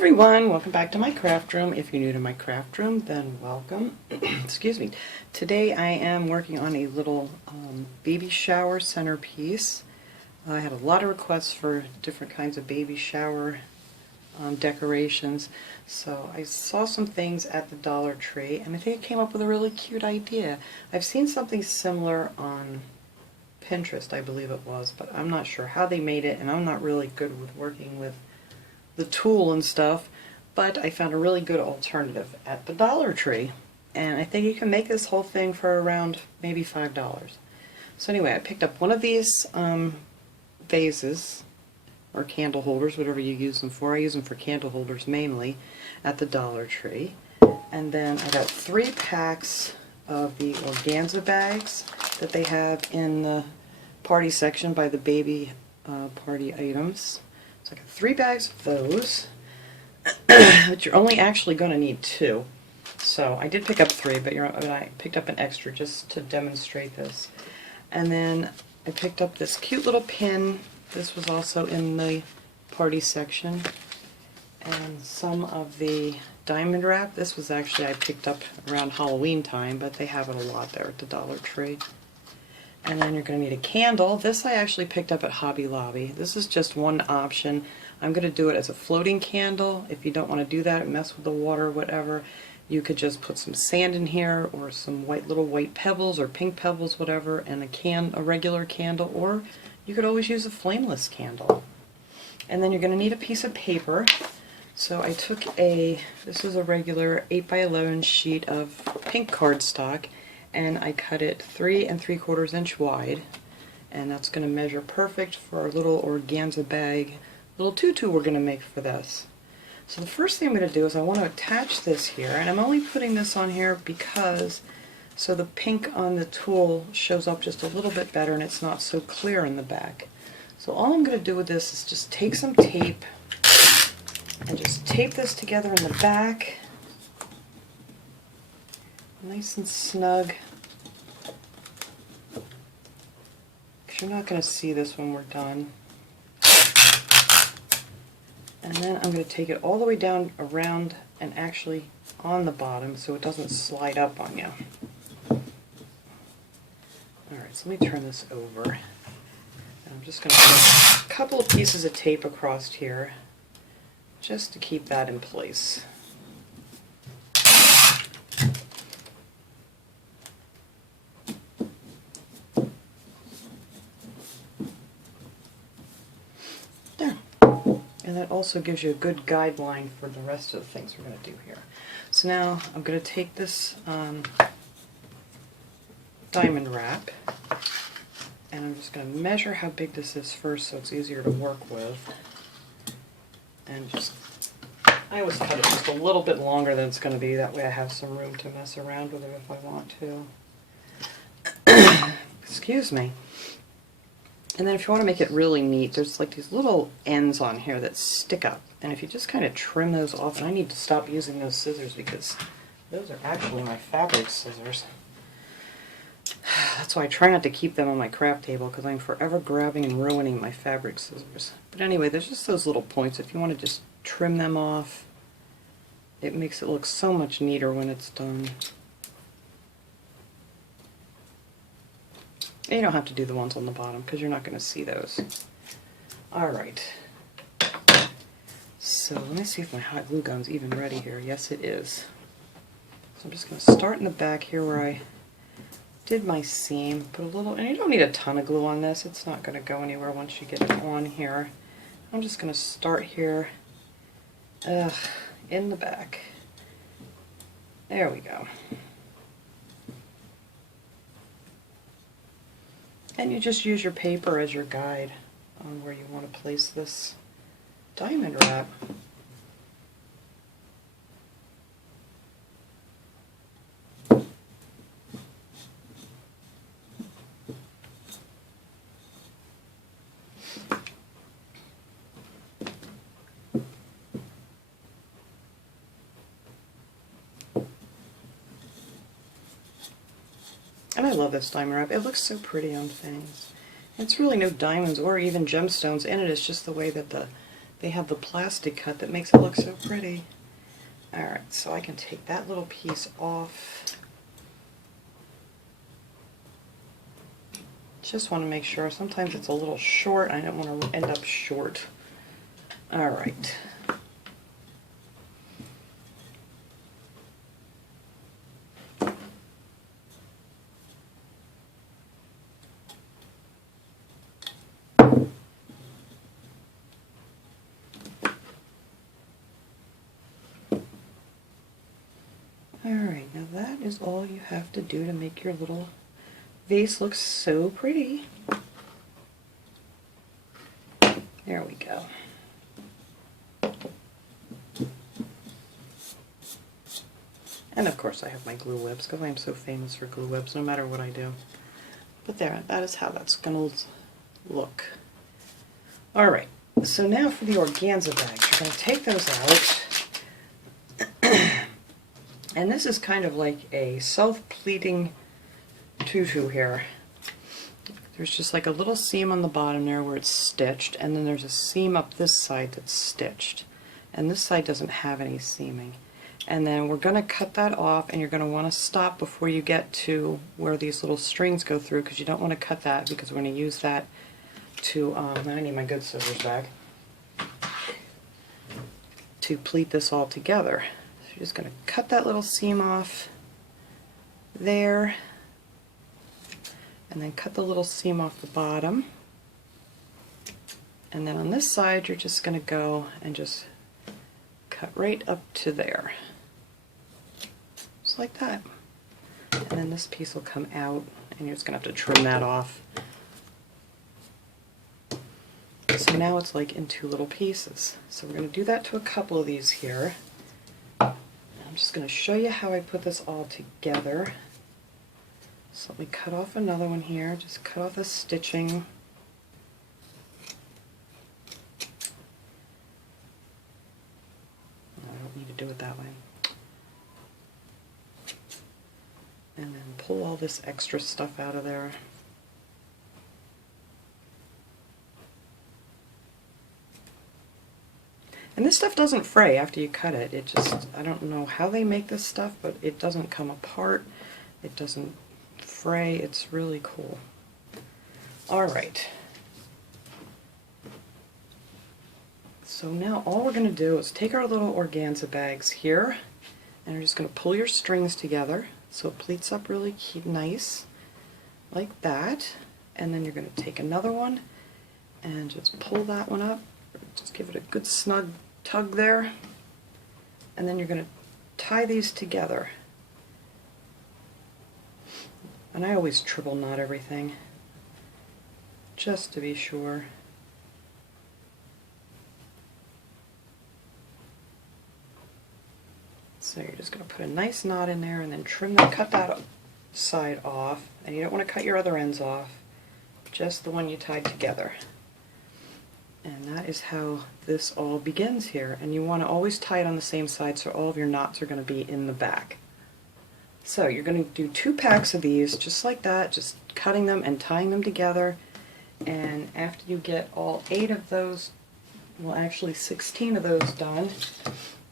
everyone, welcome back to my craft room. If you're new to my craft room, then welcome. Excuse me. Today I am working on a little baby shower centerpiece. I had a lot of requests for different kinds of baby shower decorations, so I saw some things at the Dollar Tree and I think I came up with a really cute idea. I've seen something similar on Pinterest, I believe it was, but I'm not sure how they made it, and I'm not really good with working with the tool and stuff, but I found a really good alternative at the Dollar Tree, and I think you can make this whole thing for around maybe $5. So anyway, I picked up one of these vases or candle holders, whatever you use them for. I use them for candle holders mainly at the Dollar Tree. And then I got 3 packs of the organza bags that they have in the party section by the baby party items. So I got 3 bags of those, but you're only actually going to need 2. So I did pick up 3, but I picked up an extra just to demonstrate this. And then I picked up this cute little pin. This was also in the party section. And some of the diamond wrap. This was actually I picked up around Halloween time, but they have it a lot there at the Dollar Tree. And then you're going to need a candle. This I actually picked up at Hobby Lobby. This is just one option. I'm going to do it as a floating candle. If you don't want to do that, mess with the water or whatever, you could just put some sand in here or some little white pebbles or pink pebbles, whatever, and a regular candle, or you could always use a flameless candle. And then you're going to need a piece of paper. So I took this is a regular 8x11 sheet of pink cardstock, and I cut it 3 3/4 inch wide, and that's going to measure perfect for our little organza bag, little tutu we're going to make for this. So the first thing I'm going to do is I want to attach this here, and I'm only putting this on here because so the pink on the tool shows up just a little bit better and it's not so clear in the back. So all I'm going to do with this is just take some tape and just tape this together in the back, nice and snug, because you're not going to see this when we're done. And then I'm going to take it all the way down around and actually on the bottom so it doesn't slide up on you. Alright, so let me turn this over. And I'm just going to put a couple of pieces of tape across here just to keep that in place. There. And that also gives you a good guideline for the rest of the things we're going to do here. So now I'm going to take this diamond wrap, and I'm just going to measure how big this is first so it's easier to work with. And I always cut it just a little bit longer than it's going to be, that way I have some room to mess around with it if I want to. Excuse me. And then if you want to make it really neat, there's like these little ends on here that stick up, and if you just kind of trim those off, and I need to stop using those scissors because those are actually my fabric scissors. That's why I try not to keep them on my craft table, because I'm forever grabbing and ruining my fabric scissors. But anyway, there's just those little points. If you want to just trim them off, it makes it look so much neater when it's done. And you don't have to do the ones on the bottom because you're not going to see those. Alright. So let me see if my hot glue gun's even ready here. Yes, it is. So I'm just going to start in the back here where I did my seam. Put a little, and you don't need a ton of glue on this. It's not going to go anywhere once you get it on here. I'm just going to start here in the back. There we go. And you just use your paper as your guide on where you want to place this diamond wrap. And I love this diamond wrap. It looks so pretty on things. It's really no diamonds or even gemstones in it. It's just the way that the they have the plastic cut that makes it look so pretty. Alright, so I can take that little piece off. Just want to make sure. Sometimes it's a little short. I don't want to end up short. Alright. Alright, now that is all you have to do to make your little vase look so pretty. There we go. And of course I have my glue webs because I'm so famous for glue webs no matter what I do. But there, that is how that's going to look. Alright, so now for the organza bags. You're going to take those out. And this is kind of like a self-pleating tutu here. There's just like a little seam on the bottom there where it's stitched, and then there's a seam up this side that's stitched. And this side doesn't have any seaming. And then we're going to cut that off, and you're going to want to stop before you get to where these little strings go through, because you don't want to cut that because we're going to use that to, I need my good scissors back, to pleat this all together. So you're just going to cut that little seam off there, and then cut the little seam off the bottom. And then on this side you're just going to go and just cut right up to there. Just like that. And then this piece will come out, and you're just going to have to trim that off. So now it's like in two little pieces. So we're going to do that to a couple of these here. I'm just going to show you how I put this all together. So let me cut off another one here. Just cut off the stitching. I don't need to do it that way. And then pull all this extra stuff out of there. And this stuff doesn't fray after you cut it. It just, I don't know how they make this stuff, but it doesn't come apart. It doesn't fray. It's really cool. Alright. So now all we're going to do is take our little organza bags here, and we're just going to pull your strings together so it pleats up really nice, like that. And then you're going to take another one and just pull that one up. Just give it a good snug tug there, and then you're going to tie these together. And I always triple knot everything, just to be sure. So you're just going to put a nice knot in there, and then trim that, cut that side off, and you don't want to cut your other ends off, just the one you tied together. And that is how this all begins here. And you want to always tie it on the same side so all of your knots are going to be in the back. So you're going to do 2 packs of these just like that, just cutting them and tying them together. And after you get all 8 of those, well actually 16 of those done,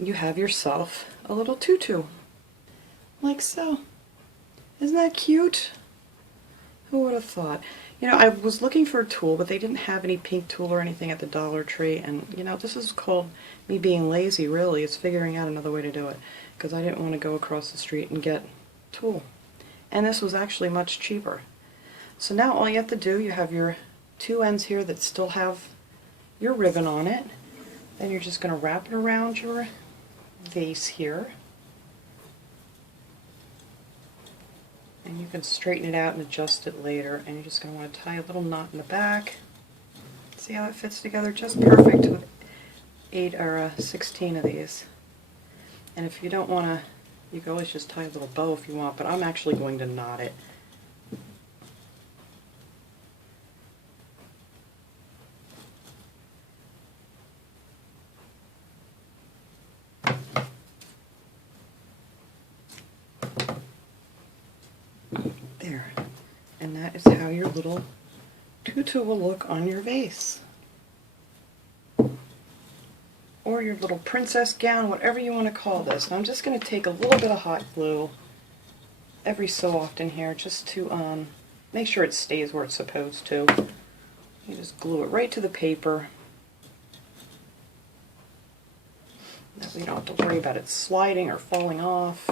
you have yourself a little tutu. Like so. Isn't that cute? Who would have thought? You know, I was looking for a tool, but they didn't have any pink tool or anything at the Dollar Tree, and you know, this is called me being lazy, really. It's figuring out another way to do it, because I didn't want to go across the street and get a tool. And this was actually much cheaper. So now all you have to do, you have your 2 ends here that still have your ribbon on it. Then you're just going to wrap it around your vase here. And you can straighten it out and adjust it later, and you're just going to want to tie a little knot in the back. See how it fits together? Just perfect with 8 or 16 of these. And if you don't want to, you can always just tie a little bow if you want, but I'm actually going to knot it. There. And that is how your little tutu will look on your vase. your little princess gown, whatever you want to call this. And I'm just going to take a little bit of hot glue every so often here just to make sure it stays where it's supposed to. You just glue it right to the paper. That we don't have to worry about it sliding or falling off.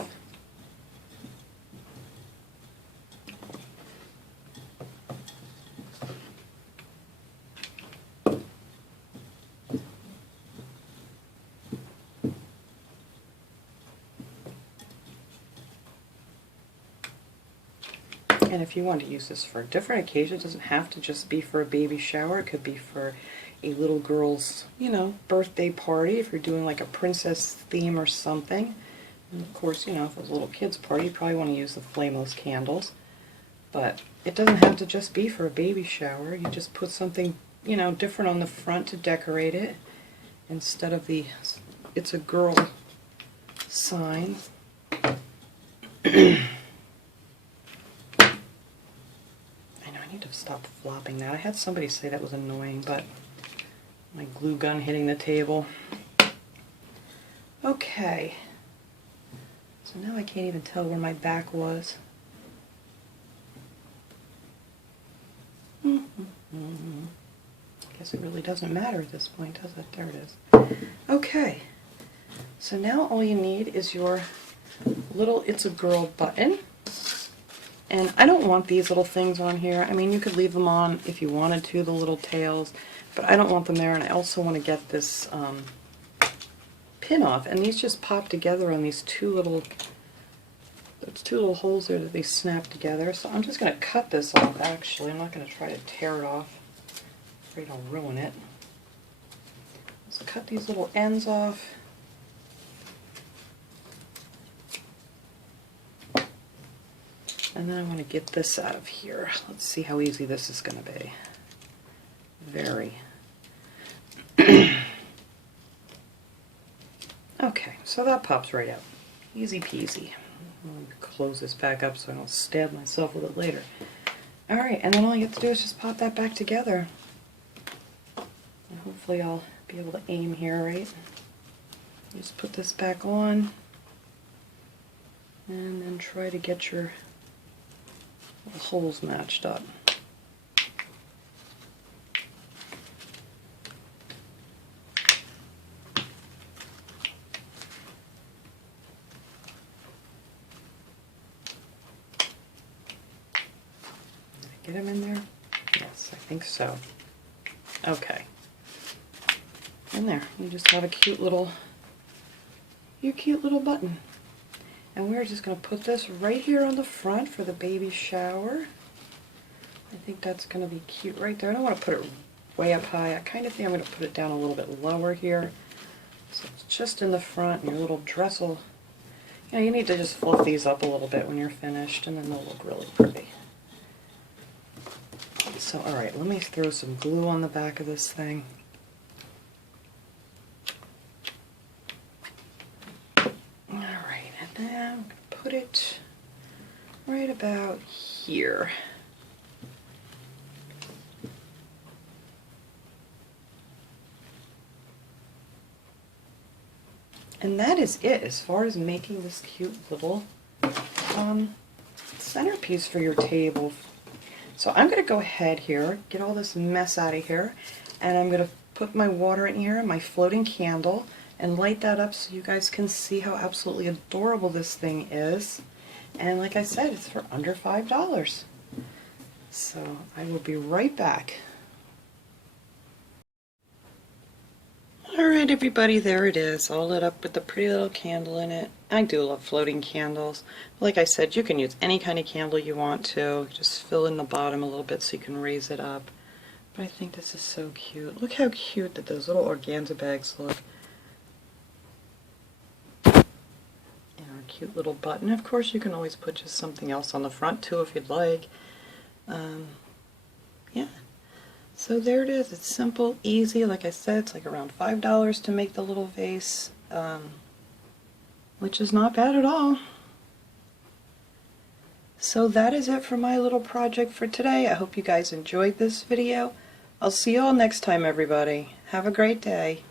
And if you want to use this for a different occasion, it doesn't have to just be for a baby shower. It could be for a little girl's, you know, birthday party, if you're doing like a princess theme or something. And of course, you know, if it's a little kid's party, you probably want to use the flameless candles. But it doesn't have to just be for a baby shower. You just put something, you know, different on the front to decorate it instead of the "It's a Girl" sign. I need to stop flopping that. I had somebody say that was annoying, but my glue gun hitting the table. Okay. So now I can't even tell where my back was. I guess it really doesn't matter at this point, does it? There it is. Okay. So now all you need is your little "It's a Girl" button. And I don't want these little things on here. I mean, you could leave them on if you wanted to, the little tails, but I don't want them there. And I also want to get this pin off. And these just pop together on these two little holes there that they snap together. So I'm just going to cut this off, actually. I'm not going to try to tear it off. I'm afraid I'll ruin it. So cut these little ends off. And then I want to get this out of here. Let's see how easy this is going to be. Very. Okay, so that pops right out. Easy peasy. Let me close this back up so I don't stab myself with it later. Alright, and then all you have to do is just pop that back together. And hopefully I'll be able to aim here, right? Just put this back on. And then try to get your holes matched up. Did I get them in there? Yes, I think so. Okay. And there, you just have a cute little button. And we're just going to put this right here on the front for the baby shower. I think that's going to be cute right there. I don't want to put it way up high. I kind of think I'm going to put it down a little bit lower here. So it's just in the front, and your little dress will... You know, you need to just fluff these up a little bit when you're finished, and then they'll look really pretty. So, alright, let me throw some glue on the back of this thing. Put it right about here. And that is it as far as making this cute little centerpiece for your table. So I'm going to go ahead here, get all this mess out of here, and I'm going to put my water in here, my floating candle, and light that up so you guys can see how absolutely adorable this thing is. And like I said, it's for under $5. So I will be right back. Alright everybody, there it is, all lit up with the pretty little candle in it. I do love floating candles. Like I said, you can use any kind of candle you want to. Just fill in the bottom a little bit so you can raise it up. But I think this is so cute. Look how cute that those little organza bags look. Cute little button. Of course, you can always put just something else on the front too if you'd like. Yeah. So there it is. It's simple, easy. Like I said, it's like around $5 to make the little vase, which is not bad at all. So that is it for my little project for today. I hope you guys enjoyed this video. I'll see you all next time, everybody. Have a great day.